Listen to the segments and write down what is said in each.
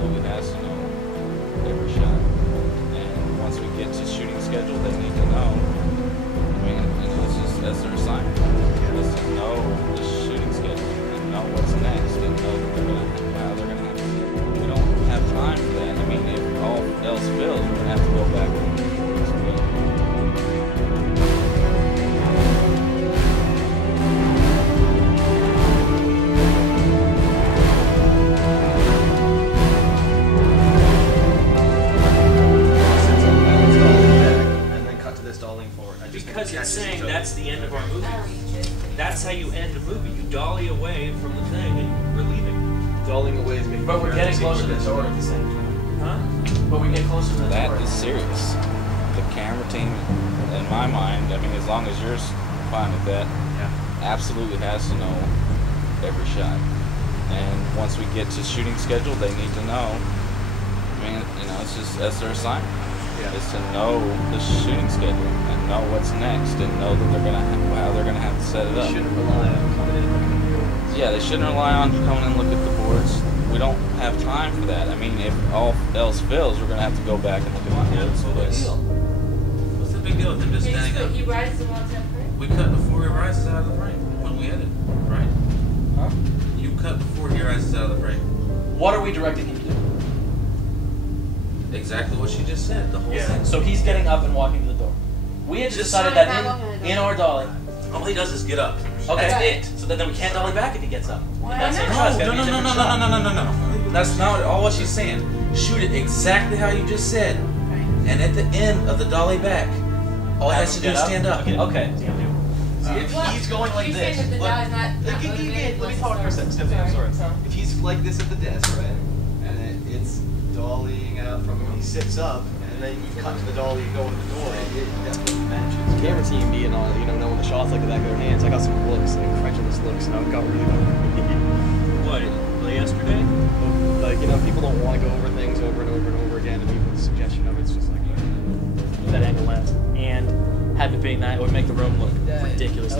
absolutely has to know every shot. And once we get to shooting schedule, they need to know. I mean, it's just that's their assignment. Is to know the shooting schedule and know what's next and know that they're gonna have to. We don't have time for that. I mean, if all else fails, we're gonna have to go back and because it's saying that's the end of our movie. That's how you end a movie. You dolly away from the thing and we're leaving. Dollying away is making. But we're getting closer to the door at the same time. Huh? But we get closer to the door. That is serious. The camera team, in my mind, I mean, as long as you're fine with that, absolutely has to know every shot. And once we get to shooting schedule, they need to know. I mean, you know, it's just that's their assignment. Is to know the shooting schedule and know what's next and know that they're gonna how they're gonna have to set it up. They shouldn't rely on coming in and looking at the boards. Yeah, they shouldn't rely on coming and look at the boards. We don't have time for that. I mean, if all else fails, we're gonna have to go back and look at the boards. What's the big deal with him just standing up? He rises the one frame. We cut before he rises out of the frame when we edit, right? Huh? You cut before he rises out of the frame. What are we directing him to do? Exactly what she just said. The whole thing. So he's getting up and walking to the door. We had decided that in our dolly. All he does is get up. Okay. That's it. So then we can't dolly back if he gets up. That's it. No. That's not all what she's saying. Shoot it exactly how you just said. And at the end of the dolly back, all he has to do is stand up. Okay. If he's going like this, let me talk for a second. Stephanie, I'm sorry. If he's like this at the desk, right, and it's dollying out from him, he sits up, and then you cut to the dolly, you go with the door, it definitely matches. Camera team being all, knowing the shots like the back of their hands, I got some looks, incredulous looks, and I got really What? Yesterday? like, people don't want to go over things over and over and over again, and people's suggestion of it's just like, that angle lens. And have it being that, it would make the room look ridiculous.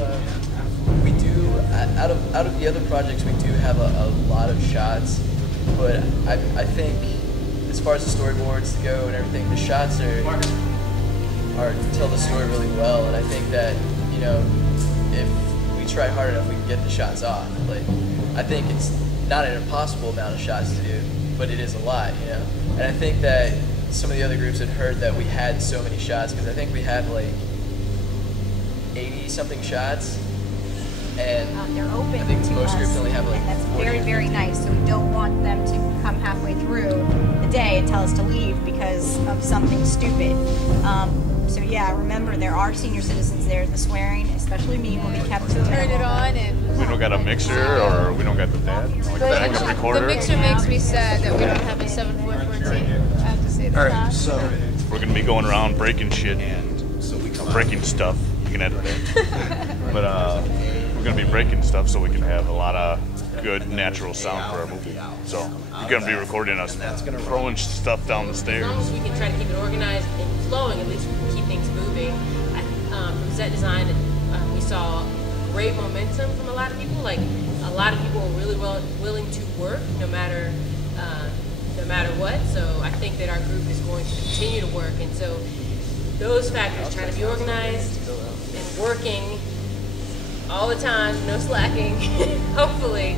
We do, out of the other projects, we do have a lot of shots, but I think as far as the storyboards go and everything, the shots are tell the story really well, and I think that, if we try hard enough, we can get the shots off. Like, I think it's not an impossible amount of shots to do, but it is a lot, And I think that some of the other groups had heard that we had so many shots, because I think we have like 80-something shots, and they're open I think to most us, groups only have like and that's 40 very, or very 50. nice. So we don't want them to come halfway through the day and tell us to leave because of something stupid. So yeah, remember there are senior citizens there. The swearing, especially me, will be kept to Turn it on and. We don't got a mixer, or we don't got the backup recorder. The mixer makes me sad that we don't have a 7.14. I have to say that. All right, so we're gonna be going around breaking shit, breaking stuff. You can edit that. But we're gonna be breaking stuff so we can have a lot of good natural sound for our movie. So you're gonna be recording us throwing stuff down the stairs. As long as we can try to keep it organized and flowing, at least we can keep things moving. From set design, we saw great momentum from a lot of people. Like, a lot of people were really willing to work no matter what. So I think that our group is going to continue to work. And so those factors, trying to be organized and working all the time, no slacking, hopefully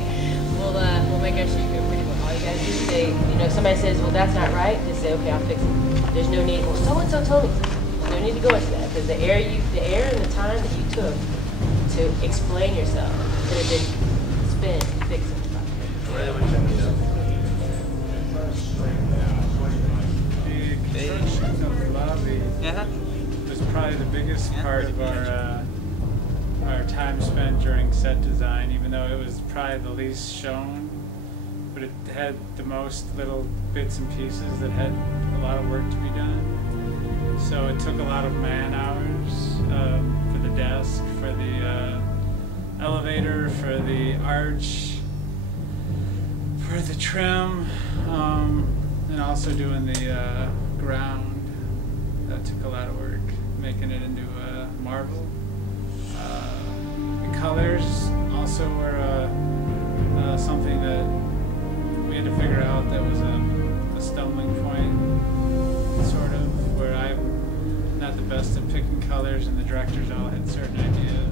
we'll make our shoot go pretty well. All you gotta do is say, if somebody says, well, that's not right, just say, okay, I'll fix it. There's no need, well, so-and-so told me. There's no need to go into that, because the air and the time that you took to explain yourself could have been spent fixing the problem. The construction of the lobby was probably the biggest part of our time spent during set design, even though it was probably the least shown, but it had the most little bits and pieces that had a lot of work to be done. So it took a lot of man hours for the desk, for the elevator, for the arch, for the trim, and also doing the ground. That took a lot of work, making it into marble. The colors also were something that we had to figure out that was a best at picking colors, and the directors all had certain ideas.